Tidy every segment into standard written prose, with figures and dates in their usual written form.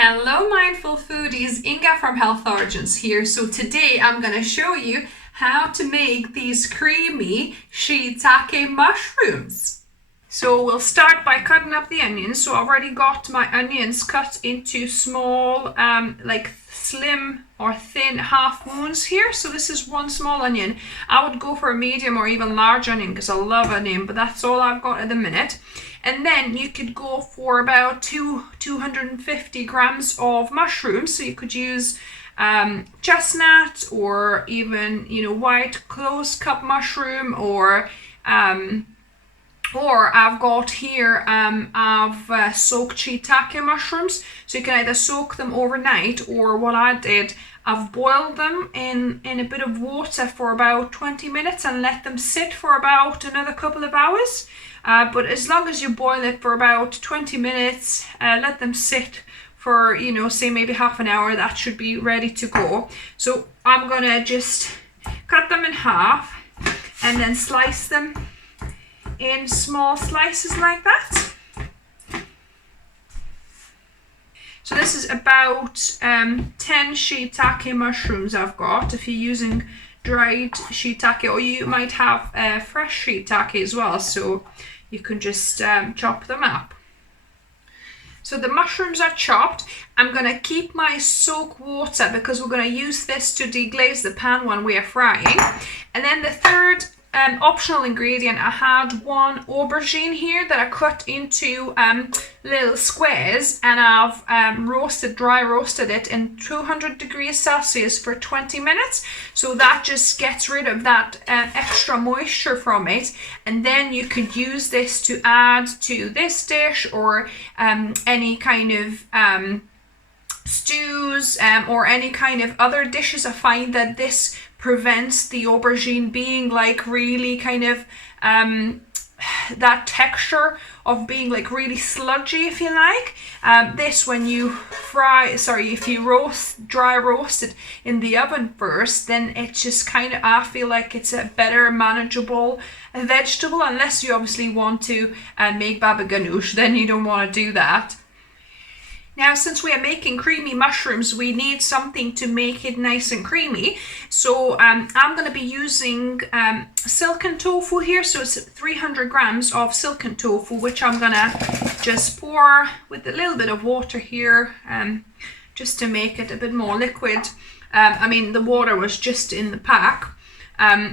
Hello mindful foodies, Inga from Health Origins here. So today I'm going to show you how to make these creamy shiitake mushrooms. So we'll start by cutting up the onions. So I've already got my onions cut into small, like slim or thin half moons here. So this is one small onion. I would go for a medium or even large onion because I love onion, but that's all I've got at the minute. And then you could go for about 250 grams of mushrooms. So you could use chestnut or even, white close cup mushroom or I've got here, I've soaked shiitake mushrooms. So you can either soak them overnight, or what I did, I've boiled them in a bit of water for about 20 minutes and let them sit for about another couple of hours. But as long as you boil it for about 20 minutes, let them sit for, say maybe half an hour, that should be ready to go. So I'm gonna just cut them in half and then slice them in small slices like that. So this is about 10 shiitake mushrooms I've got. If you're using dried shiitake, or you might have fresh shiitake as well, so you can just chop them up. So the mushrooms are chopped. I'm going to keep my soak water because we're going to use this to deglaze the pan when we are frying. And then the third optional ingredient, I had one aubergine here that I cut into little squares, and I've dry roasted it in 200 degrees Celsius for 20 minutes. So that just gets rid of that extra moisture from it. And then you could use this to add to this dish or any kind of stews or any kind of other dishes. I find that this prevents the aubergine being like really kind of that texture of being like really sludgy, if you like. This, when you if you dry roast it in the oven first, then it's just kind of, I feel like it's a better manageable vegetable, unless you obviously want to make baba ganoush, then you don't want to do that. Now, since we are making creamy mushrooms, we need something to make it nice and creamy. So I'm going to be using silken tofu here. So it's 300 grams of silken tofu, which I'm going to just pour with a little bit of water here, just to make it a bit more liquid. The water was just in the pack.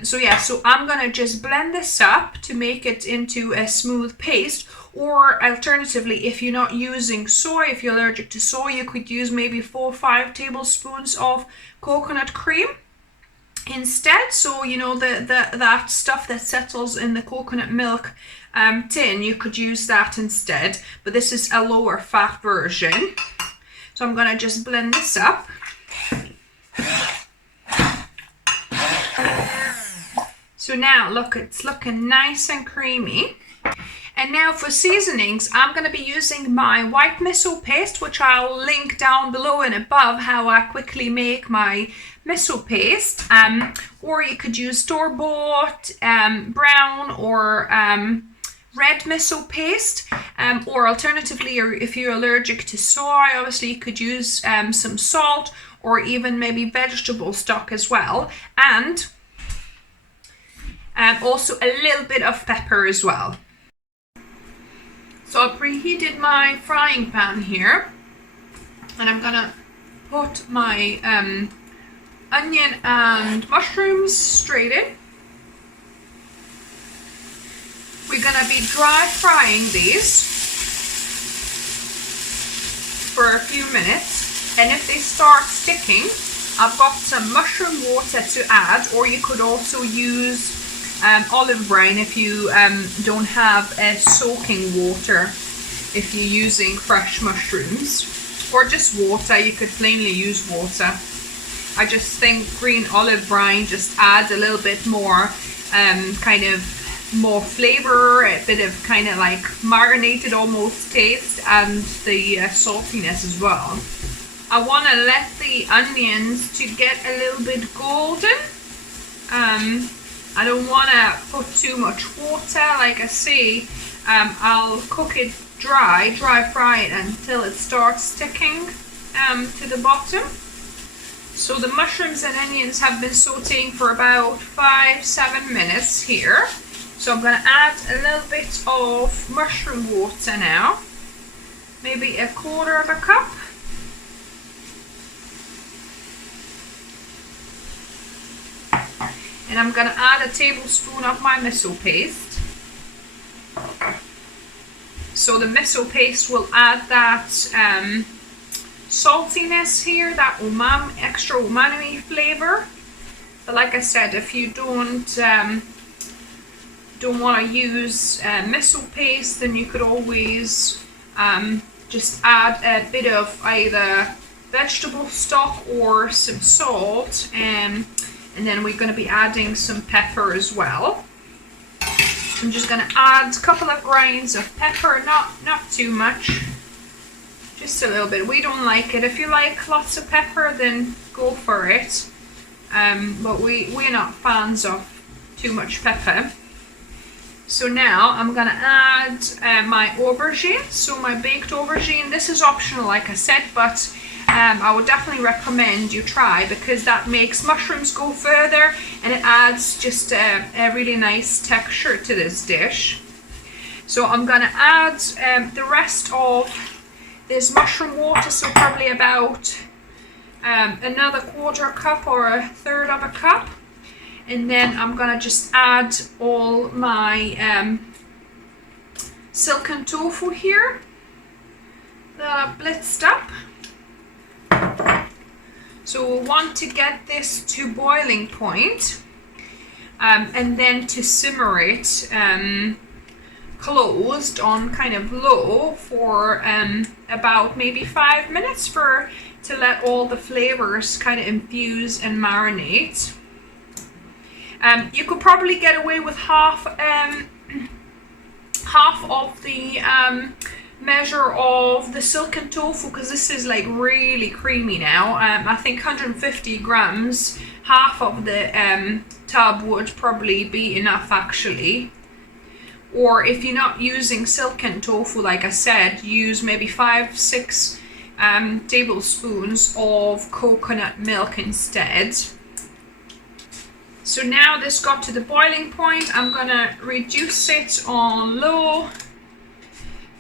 So I'm going to just blend this up to make it into a smooth paste. Or alternatively, if you're not using soy, if you're allergic to soy, you could use maybe 4 or 5 tablespoons of coconut cream instead. So, that stuff that settles in the coconut milk tin, you could use that instead. But this is a lower fat version. So I'm going to just blend this up. So now, look, it's looking nice and creamy. And now for seasonings, I'm going to be using my White Miso Paste, which I'll link down below and above how I quickly make my miso paste. Or you could use store-bought brown or red miso paste. Or alternatively, if you're allergic to soy, obviously you could use some salt or even maybe vegetable stock as well. And also a little bit of pepper as well. So I preheated my frying pan here, and I'm gonna put my onion and mushrooms straight in. We're gonna be dry frying these for a few minutes, and if they start sticking, I've got some mushroom water to add, or you could also use olive brine if you don't have soaking water, if you're using fresh mushrooms, or just water. You could plainly use water. I just think green olive brine just adds a little bit more kind of more flavor, a bit of kind of like marinated almost taste, and the saltiness as well. I want to let the onions to get a little bit golden. I don't want to put too much water. Like I say, I'll cook it dry fry it until it starts sticking. to the bottom. So the mushrooms and onions have been sauteing for about 5-7 minutes here. So I'm going to add a little bit of mushroom water now, maybe 1/4 cup. And I'm going to add a tablespoon of my miso paste. So the miso paste will add that saltiness here, that extra umami flavor. But like I said, if you don't want to use miso paste, then you could always just add a bit of either vegetable stock or some salt, and then we're going to be adding some pepper as well. I'm just going to add a couple of grains of pepper, not too much, just a little bit. We don't like it. If you like lots of pepper, then go for it. But we're not fans of too much pepper. So now I'm going to add my aubergine, so my baked aubergine. This is optional, like I said, but I would definitely recommend you try, because that makes mushrooms go further and it adds just a really nice texture to this dish. So I'm going to add the rest of this mushroom water, so probably about another 1/4 cup or 1/3 cup. And then I'm going to just add all my silken tofu here that I've blitzed up. So we'll want to get this to boiling point, and then to simmer it closed on kind of low for about maybe 5 minutes to let all the flavors kind of infuse and marinate. You could probably get away with half of the measure of the silken tofu, because this is like really creamy now. I think 150 grams, half of the tub would probably be enough actually. Or if you're not using silken tofu, like I said, use maybe 5-6 tablespoons of coconut milk instead. So now this got to the boiling point. I'm gonna reduce it on low.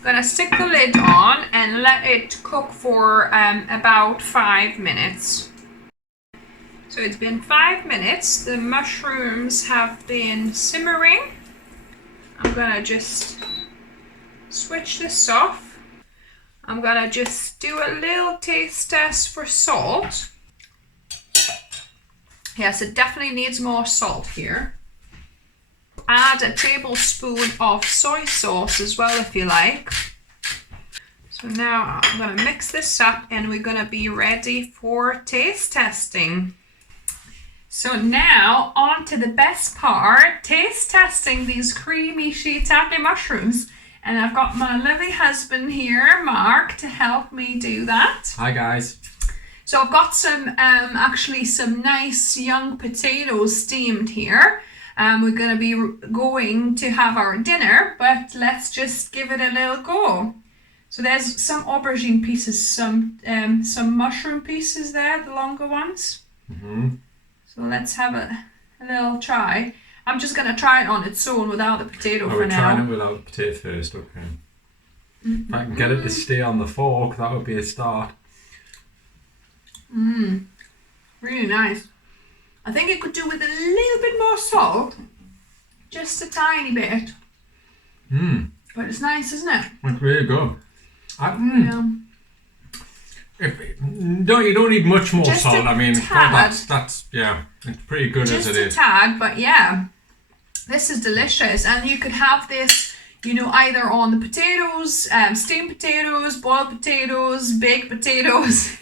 Gonna stick the lid on and let it cook for about 5 minutes. So it's been 5 minutes. The mushrooms have been simmering. I'm gonna just switch this off. I'm gonna just do a little taste test for salt. Yes, it definitely needs more salt here. Add a tablespoon of soy sauce as well if you like. So now I'm going to mix this up and we're going to be ready for taste testing. So now on to the best part, taste testing these creamy shiitake mushrooms. And I've got my lovely husband here, Mark, to help me do that. Hi guys. So I've got some some nice young potatoes steamed here. We're going to be going to have our dinner, but let's just give it a little go. So there's some aubergine pieces, some mushroom pieces there, the longer ones. Mm-hmm. So let's have a little try. I'm just going to try it on its own without the potato for now. We're trying it without the potato first, okay. If I can get it to stay on the fork, that would be a start. Really nice. I think it could do with a little bit more salt. Just a tiny bit. But it's nice, isn't it? It's really good. You don't need much more just salt. I mean, that's yeah, it's pretty good just as it is. Just a tad, but yeah, this is delicious. And you could have this, either on the potatoes, steamed potatoes, boiled potatoes, baked potatoes,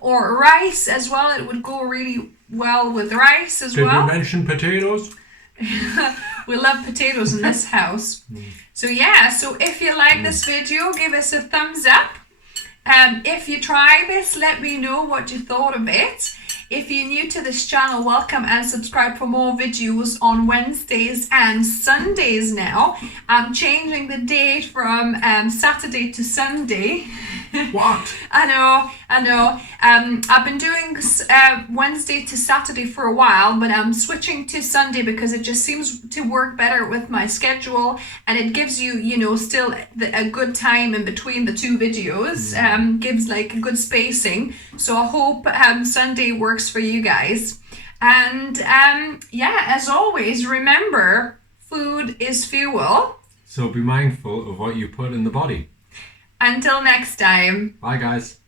or rice as well. It would go really well with rice as well. Did we mention potatoes? We love potatoes in this house. So yeah, so if you like this video, give us a thumbs up. If you try this, let me know what you thought of it. If you're new to this channel, welcome and subscribe for more videos on Wednesdays and Sundays now. I'm changing the date from Saturday to Sunday. What? I know. I've been doing Wednesday to Saturday for a while, but I'm switching to Sunday because it just seems to work better with my schedule, and it gives you, still a good time in between the two videos. Gives like a good spacing. So I hope Sunday works for you guys. And as always, remember, food is fuel. So be mindful of what you put in the body. Until next time. Bye, guys.